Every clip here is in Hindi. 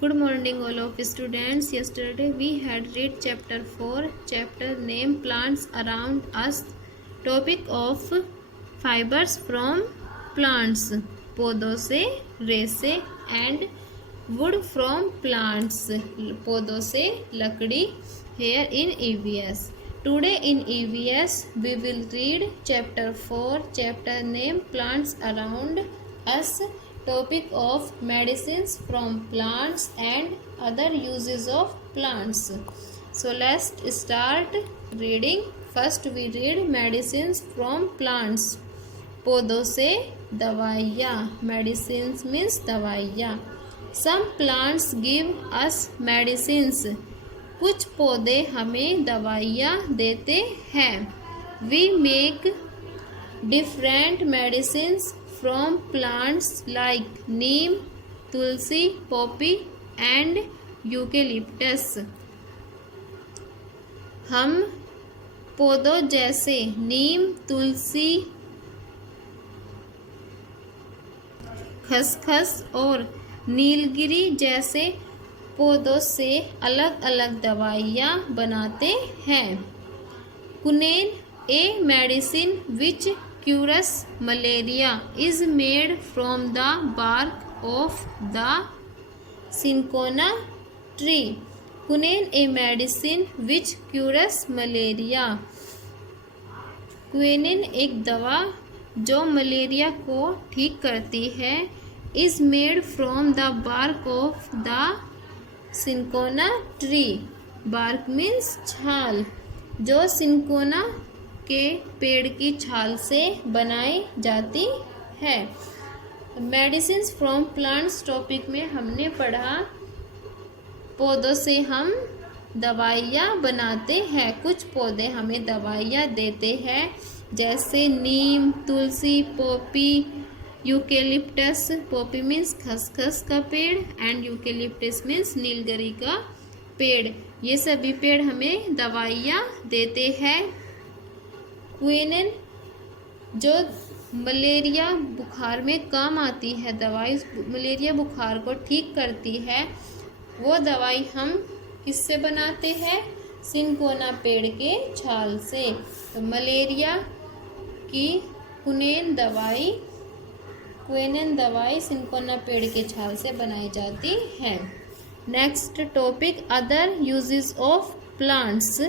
Good morning all of students. Yesterday we had read chapter 4, chapter name plants around us, topic of fibers from plants, पौधों से रेसे and wood from plants, पौधों से लकड़ी here in EVS. Today in EVS we will read chapter 4, chapter name plants around us, topic of medicines from plants and other uses of plants. So let's start reading. First we read medicines from plants. पौधों से दवाइयाँ. Medicines means दवाइयाँ. Some plants give us medicines. कुछ पौधे हमें दवाइयाँ देते हैं. We make different medicines from plants like neem, tulsi, poppy and eucalyptus. हम पौधों जैसे नीम, तुलसी, खसखस और नीलगिरी जैसे पौधों से अलग अलग दवाइयाँ बनाते हैं. Quinine, a medicine which cures malaria, is made from the bark of the cinchona tree. Quinine, a medicine which cures malaria. Quinine एक दवा जो मलेरिया को ठीक करती है. Is made from the bark of the cinchona tree. Bark means छाल, जो सिंकोना के पेड़ की छाल से बनाई जाती है. मेडिसिन्स फ्रॉम प्लांट्स टॉपिक में हमने पढ़ा पौधों से हम दवाइयाँ बनाते हैं. कुछ पौधे हमें दवाइयाँ देते हैं जैसे नीम, तुलसी, पोपी, यूकेलिप्टस. पोपी मीन्स खसखस का पेड़ एंड यूकेलिप्टस मीन्स नीलगिरी का पेड़. ये सभी पेड़ हमें दवाइयाँ देते हैं. क्विनिन जो मलेरिया बुखार में काम आती है, दवाई मलेरिया बुखार को ठीक करती है, वो दवाई हम किससे बनाते हैं? सिंकोना पेड़ के छाल से. तो मलेरिया की क्विनिन दवाई सिंकोना पेड़ के छाल से बनाई जाती है. Next topic other uses of plants,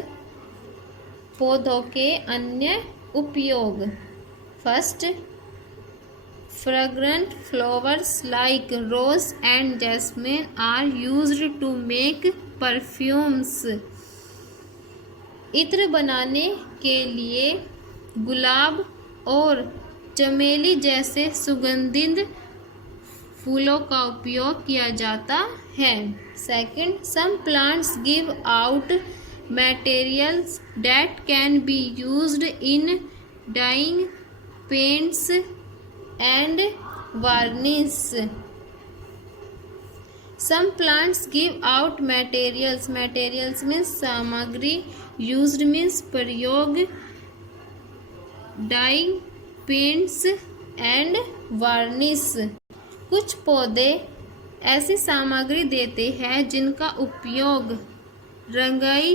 पौधों के अन्य उपयोग. First, fragrant flowers like rose and jasmine are used to make perfumes. इत्र बनाने के लिए गुलाब और चमेली जैसे सुगंधित फूलों का उपयोग किया जाता है. Second, some plants give out materials that can be used in dyeing paints and varnish. Some plants give out materials means सामग्री, used means प्रयोग, dye, paints and varnish. कुछ पौधे ऐसी सामग्री देते हैं जिनका उपयोग रंगाई,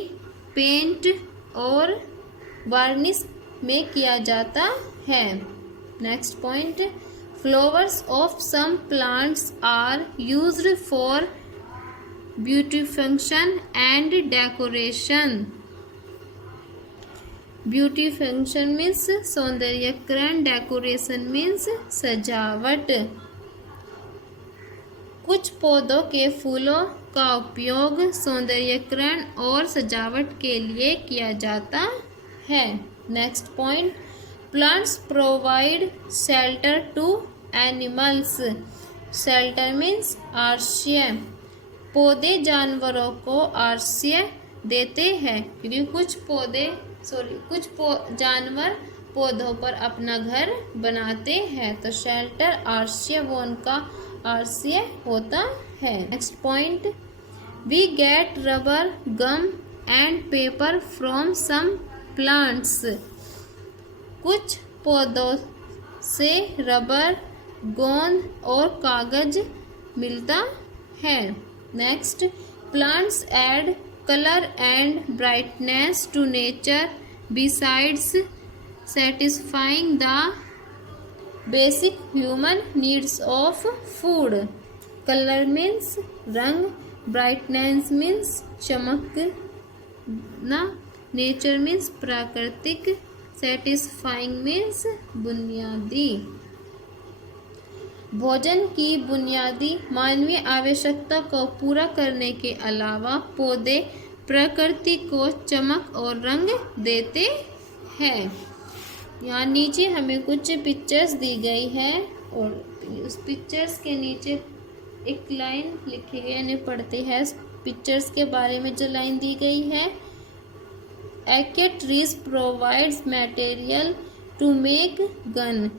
पेंट और वार्निश में किया जाता है. Next point, flowers of some plants are used for beautification and decoration. Beautification means सौंदर्यकरण, डेकोरेशन मीन्स सजावट. कुछ पौधों के फूलों का उपयोग सौंदर्यकरण और सजावट के लिए किया जाता है. Next point, plants provide shelter to animals. Shelter means आश्रय. पौधे जानवरों को आश्रय देते हैं क्योंकि कुछ जानवर पौधों पर अपना घर बनाते हैं. तो शेल्टर आश्रय, वो उनका आश्रय होता है. Next point, we get rubber, gum and paper from some plants. कुछ पौधों से रबर, गोंद और कागज मिलता है. Next, plants add colour and brightness to nature besides satisfying the basic human needs of food. Colour means रंग, ब्राइटनेस मीन्स चमक ना, नेचर मीन्स प्राकृतिक, सेटिस्फाइंग मीन्स बुनियादी। भोजन की बुनियादी मानवीय आवश्यकता को पूरा करने के अलावा पौधे प्रकृति को चमक और रंग देते हैं। यहाँ नीचे हमें कुछ पिक्चर्स दी गई है और उस पिक्चर्स के नीचे एक लाइन लिखी गई है, पढ़ते हैं पिक्चर्स के बारे में। जो लाइन दी गई है, acacia trees provides material to make gum.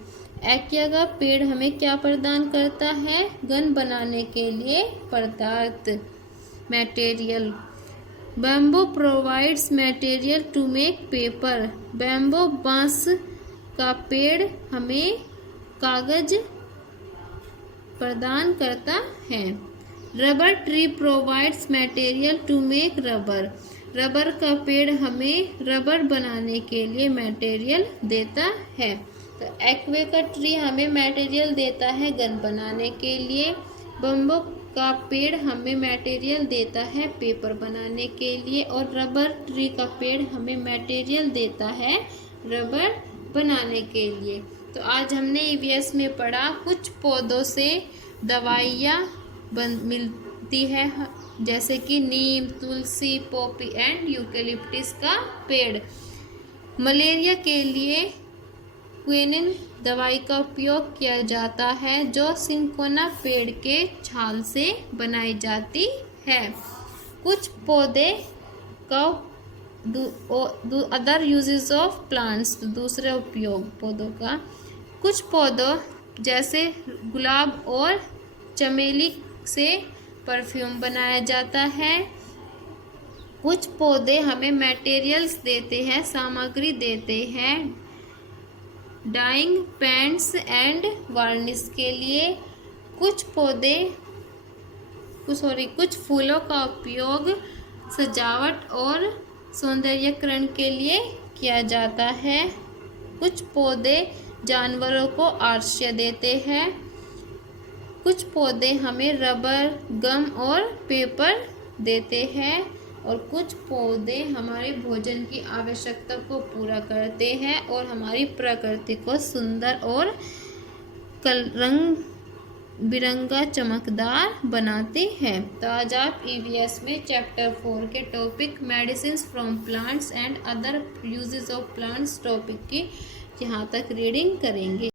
Acacia का पेड़ हमें क्या प्रदान करता है? गन बनाने के लिए पदार्थ, material. Bamboo provides material to make paper. Bamboo बांस का पेड़ हमें कागज प्रदान करता है। Rubber tree provides material to make rubber. Rubber का पेड़ हमें रबर बनाने के लिए मटेरियल देता है। तो एक्वे का ट्री हमें मटेरियल देता है गन बनाने के लिए। बम्बो का पेड़ हमें मटेरियल देता है पेपर बनाने के लिए। और रबर ट्री का पेड़ हमें मटेरियल देता है रबर बनाने के लिए। तो आज हमने ईवीएस में पढ़ा कुछ पौधों से दवाइयाँ मिलती है, जैसे कि नीम, तुलसी, पॉपी एंड यूकेलिप्टिस का पेड़। मलेरिया के लिए क्विनिन दवाई का उपयोग किया जाता है, जो सिंकोना पेड़ के छाल से बनाई जाती है। कुछ पौधे का अदर यूजेस ऑफ प्लांट्स, दूसरे उपयोग पौधों का। कुछ पौधों जैसे गुलाब और चमेली से परफ्यूम बनाया जाता है। कुछ पौधे हमें मटेरियल्स देते हैं, सामग्री देते हैं डाइंग पेंट्स एंड वार्निश के लिए। कुछ फूलों का उपयोग सजावट और सौंदर्यीकरण के लिए किया जाता है। कुछ पौधे जानवरों को आश्रय देते हैं। कुछ पौधे हमें रबर, गम और पेपर देते हैं। और कुछ पौधे हमारे भोजन की आवश्यकता को पूरा करते हैं और हमारी प्रकृति को सुंदर और रंग बिरंगा चमकदार बनाते हैं। तो आज आप ईवीएस में चैप्टर 4 के topic medicine from plants and other uses of plants topic की यहाँ तक रीडिंग करेंगे।